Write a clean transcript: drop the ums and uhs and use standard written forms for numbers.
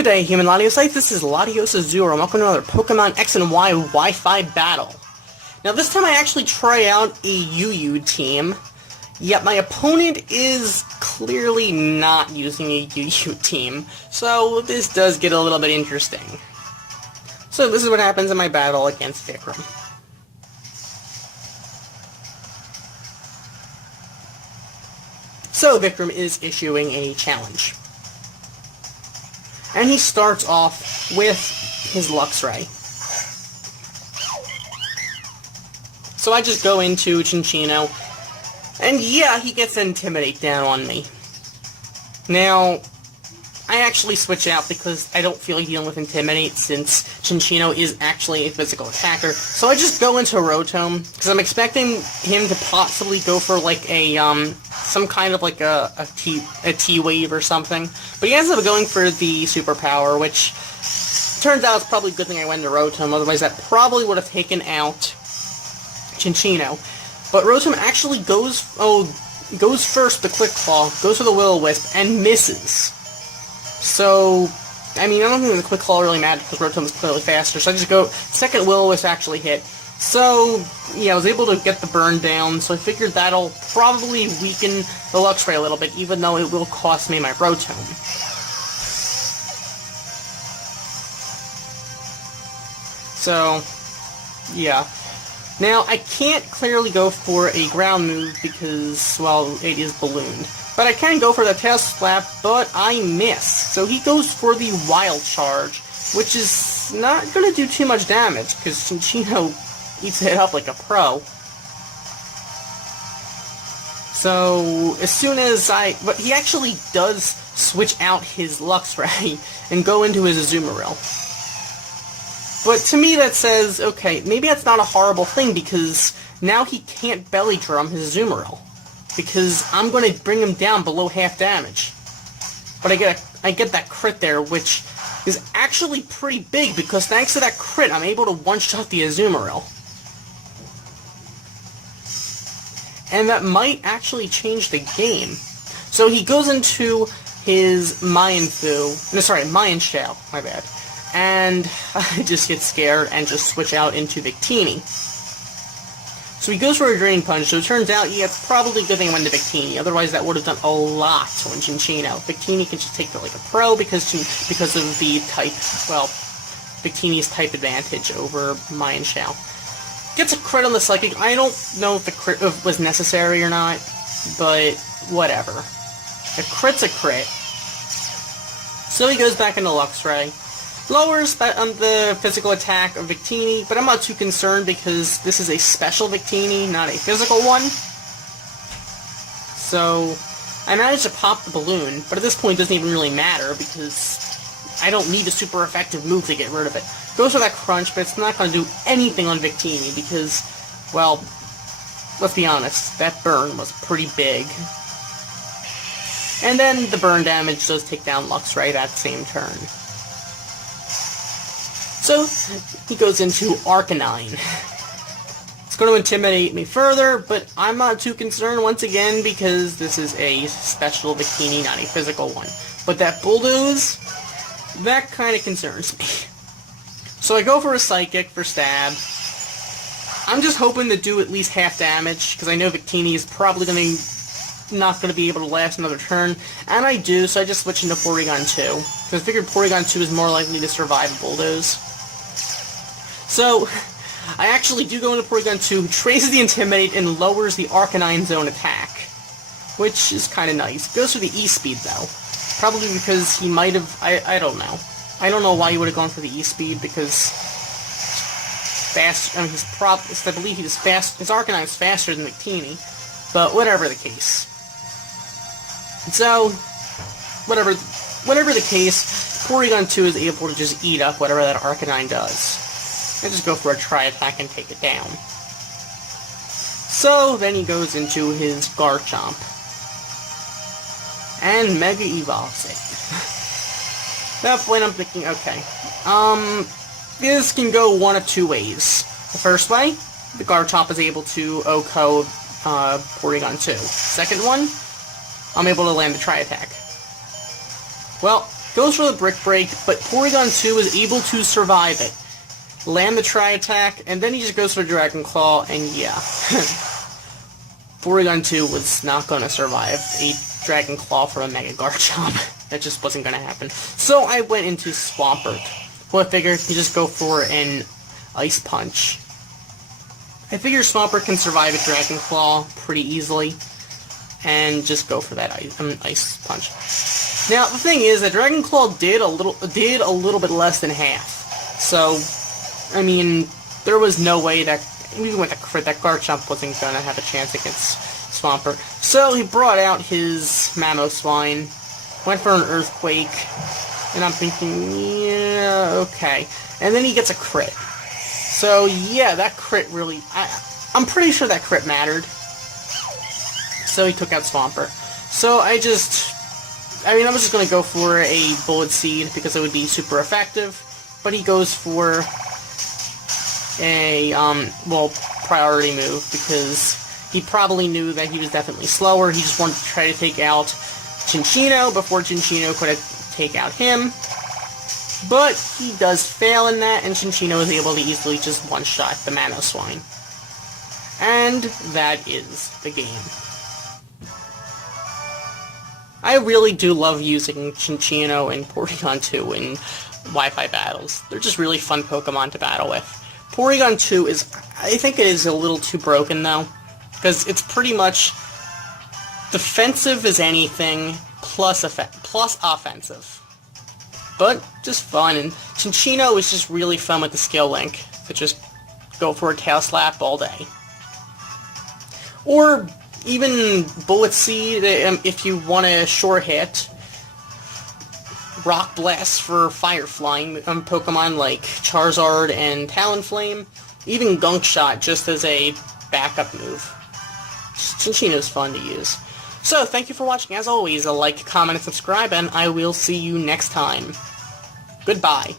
Good day, human Latiosites. This is Latiosa Zero, and welcome to another Pokemon X and Y Wi-Fi battle. Now, this time I actually try out a UU team, yet my opponent is clearly not using a UU team, so this does get a little bit interesting. So this is what happens in my battle against Vikram. So Vikram is issuing a challenge. And he starts off with his Luxray. So I just go into Cinccino, and yeah, he gets Intimidate down on me. Now, I actually switch out because I don't feel like dealing with Intimidate since Cinccino is actually a physical attacker. So I just go into Rotom, because I'm expecting him to possibly go for like a, some kind of like a T-Wave or something. But he ends up going for the Superpower, which turns out it's probably a good thing I went into Rotom, otherwise that probably would have taken out Cinccino. But Rotom actually goes first, the Quick Claw, goes for the Will-O-Wisp, and misses. So, I mean, I don't think the Quick Claw really mattered because Rotom is clearly faster, so I just go, second Will-O-Wisp actually hit. So, yeah, I was able to get the burn down, so I figured that'll probably weaken the Luxray a little bit, even though it will cost me my Rotom. So, yeah. Now, I can't clearly go for a ground move because, well, it is ballooned. But I can go for the Tail Slap, but I miss. So he goes for the Wild Charge, which is not going to do too much damage, because Cinccino eats it up like a pro. So, as soon as but he actually does switch out his Luxray and go into his Azumarill. But to me that says, okay, maybe that's not a horrible thing, because now he can't Belly Drum his Azumarill. Because I'm going to bring him down below half damage. But I get that crit there, which is actually pretty big, because thanks to that crit, I'm able to one-shot the Azumarill. And that might actually change the game. So he goes into his Mayan Shell, my bad. And I just get scared and just switch out into Victini. So he goes for a Draining Punch, so it turns out, yeah, it's probably a good thing I went to Victini, otherwise that would have done a lot on Cinccino. Victini can just take it like a pro because of the type, well, Victini's type advantage over Mayan Shell. Gets a crit on the Psychic. I don't know if the crit was necessary or not, but whatever. A crit's a crit. So he goes back into Luxray. Lowers the physical attack of Victini, but I'm not too concerned because this is a special Victini, not a physical one. So, I managed to pop the balloon, but at this point it doesn't even really matter because I don't need a super effective move to get rid of it. Goes for that Crunch, but it's not going to do anything on Victini because, well, let's be honest, that burn was pretty big. And then the burn damage does take down Luxray that same turn. So, he goes into Arcanine. It's going to intimidate me further, but I'm not too concerned once again because this is a special Victini, not a physical one. But that Bulldoze, that kind of concerns me. So I go for a Psychic for Stab. I'm just hoping to do at least half damage, because I know Victini is probably not going to be able to last another turn, and I do, so I just switch into Porygon 2, because I figured Porygon 2 is more likely to survive a Bulldoze. So, I actually do go into Porygon 2, traces the Intimidate, and lowers the Arcanine Zone attack, which is kind of nice. Goes for the E-Speed, though. Probably because he might have, I don't know. I don't know why he would have gone for the E-Speed, because I believe he's fast, his Arcanine is faster than Victini, but whatever the case. So, whatever the case, Porygon 2 is able to just eat up whatever that Arcanine does. I just go for a Tri-Attack and take it down. So, then he goes into his Garchomp. And Mega Evolves it. At that point I'm thinking, okay, this can go one of two ways. The first way, the Garchomp is able to OHKO Porygon 2. Second one, I'm able to land the Tri-Attack. Well, goes for the Brick Break, but Porygon 2 is able to survive it. Land the Tri-Attack, and then he just goes for Dragon Claw, and yeah. Porygon 2 was not going to survive a Dragon Claw from a Mega Garchomp. That just wasn't going to happen. So I went into Swampert. Well, I figured you just go for an Ice Punch. I figure Swampert can survive a Dragon Claw pretty easily, and just go for that Ice Punch. Now, the thing is that Dragon Claw did a little bit less than half. So, I mean, there was no way that, even with a crit, that Garchomp wasn't going to have a chance against Swampert. So he brought out his Mamoswine, went for an Earthquake, and I'm thinking, yeah, okay. And then he gets a crit. So yeah, that crit really, I'm pretty sure that crit mattered. So he took out Swampert. So I was just going to go for a Bullet Seed because it would be super effective. But he goes for a, priority move because he probably knew that he was definitely slower. He just wanted to try to take out Cinccino before Cinccino could take out him. But he does fail in that, and Cinccino is able to easily just one-shot the Mamoswine. And that is the game. I really do love using Cinccino and Porygon 2 in Wi-Fi battles. They're just really fun Pokemon to battle with. Porygon 2 I think it is a little too broken though, because it's pretty much defensive as anything, plus offensive. But just fun, and Cinccino is just really fun with the skill link, to just go for a Tail Slap all day. Or even Bullet Seed if you want a sure hit. Rock Blast for Fire Flying Pokemon like Charizard and Talonflame. Even Gunk Shot just as a backup move. Cinccino's fun to use. So, thank you for watching. As always, like, comment, and subscribe, and I will see you next time. Goodbye.